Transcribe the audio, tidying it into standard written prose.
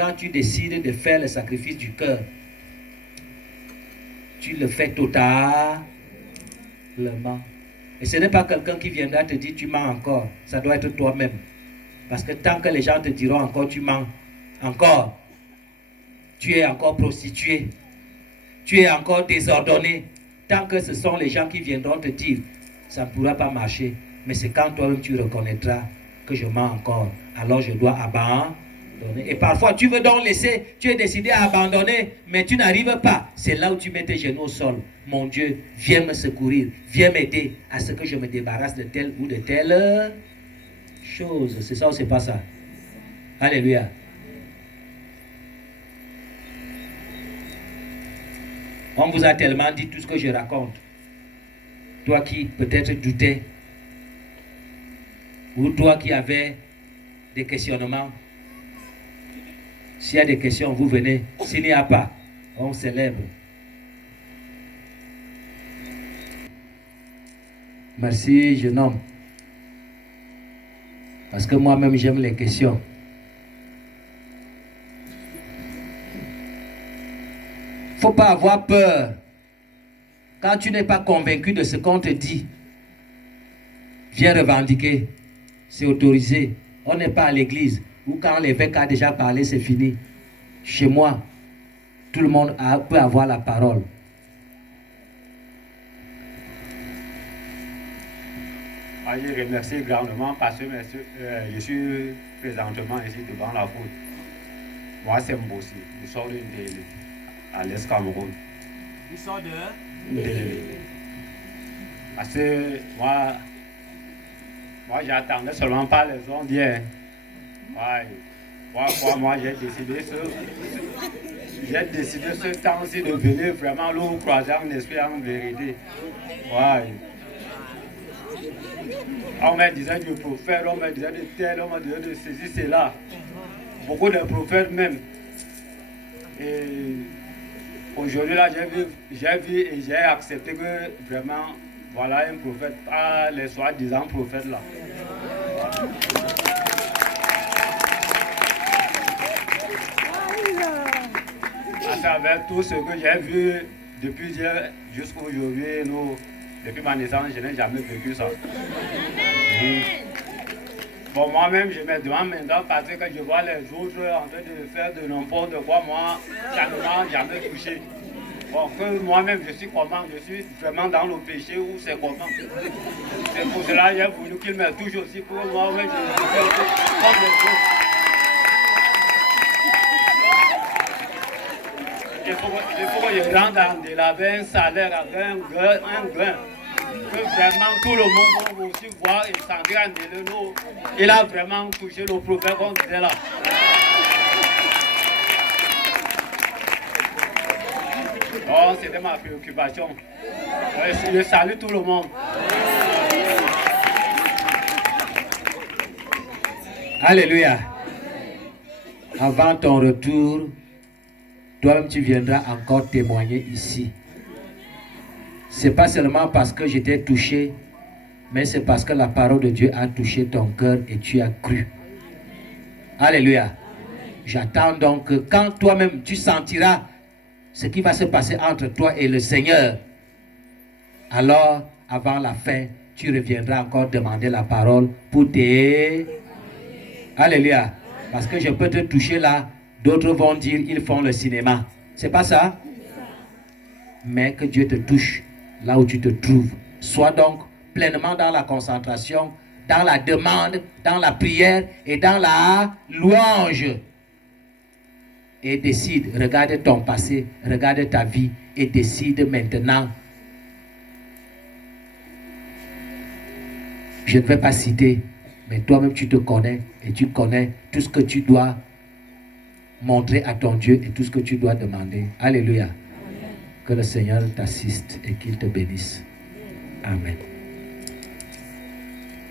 quand tu décides de faire le sacrifice du cœur, tu le fais totalement. Et ce n'est pas quelqu'un qui viendra te dire tu mens encore. Ça doit être toi-même. Parce que tant que les gens te diront encore tu mens, encore, tu es encore prostitué, tu es encore désordonné. Tant que ce sont les gens qui viendront te dire, ça ne pourra pas marcher. Mais c'est quand toi-même tu reconnaîtras que je mens encore. Alors je dois abandonner. Et parfois tu veux donc laisser, tu es décidé à abandonner, mais tu n'arrives pas. C'est là où tu mets tes genoux au sol. Mon Dieu, viens me secourir, viens m'aider à ce que je me débarrasse de telle ou de telle chose. C'est ça ou c'est pas ça? Alléluia. On vous a tellement dit tout ce que je raconte. Toi qui peut-être doutais, ou toi qui avais des questionnements. S'il y a des questions, vous venez. S'il n'y a pas, on célèbre. Merci, jeune homme. Parce que moi-même, j'aime les questions. Il ne faut pas avoir peur. Quand tu n'es pas convaincu de ce qu'on te dit, viens revendiquer. C'est autorisé. On n'est pas à l'église où quand l'évêque a déjà parlé, c'est fini. Chez moi, tout le monde peut avoir la parole. Je remercie grandement parce que je suis présentement ici devant la foule. Moi, c'est Mbossi. Je sors de Ndélé, à l'Est Cameroun. Il sort de Ndélé. Parce que moi j'attendais seulement pas les ondes bien. Moi, j'ai décidé ce temps-ci de venir vraiment l'eau croiser en esprit en vérité. Ouais. On me disait du prophète, on me disait de tel, on me disait de ceci, cela. Beaucoup de prophètes même. Et aujourd'hui là, j'ai vu et j'ai accepté que vraiment, voilà un prophète, pas les soi-disant prophètes là. Parce qu'avec tout ce que j'ai vu depuis hier jusqu'à aujourd'hui, depuis ma naissance, je n'ai jamais vécu ça. Bon, moi-même, je me demande maintenant parce que je vois les autres en train de faire de n'importe quoi, moi, ça ne m'a jamais touché. Bon, que moi-même, je suis comment? Je suis vraiment dans le péché ou c'est comment? C'est pour cela que j'ai voulu qu'il me touche aussi pour moi, je fais comme les autres. Il faut que je rentre dans de avec un salaire, avec un gain. Que vraiment tout le monde va aussi voir et sentir en Ndélé. Il a vraiment touché le prophète qu'on disait là. Oh, c'était ma préoccupation. Je salue tout le monde. Alléluia. Avant ton retour, toi-même tu viendras encore témoigner ici. C'est pas seulement parce que j'étais touché, mais c'est parce que la parole de Dieu a touché ton cœur et tu as cru. Alléluia. J'attends donc que quand toi-même tu sentiras ce qui va se passer entre toi et le Seigneur, alors avant la fin, tu reviendras encore demander la parole pour tes... Alléluia. Parce que je peux te toucher là, d'autres vont dire ils font le cinéma. C'est pas ça? Mais que Dieu te touche là où tu te trouves. Sois donc pleinement dans la concentration, dans la demande, dans la prière et dans la louange. Et décide, regarde ton passé, regarde ta vie et décide maintenant. Je ne vais pas citer, mais toi-même tu te connais et tu connais tout ce que tu dois montrer à ton Dieu et tout ce que tu dois demander. Alléluia. Que le Seigneur t'assiste et qu'il te bénisse. Amen.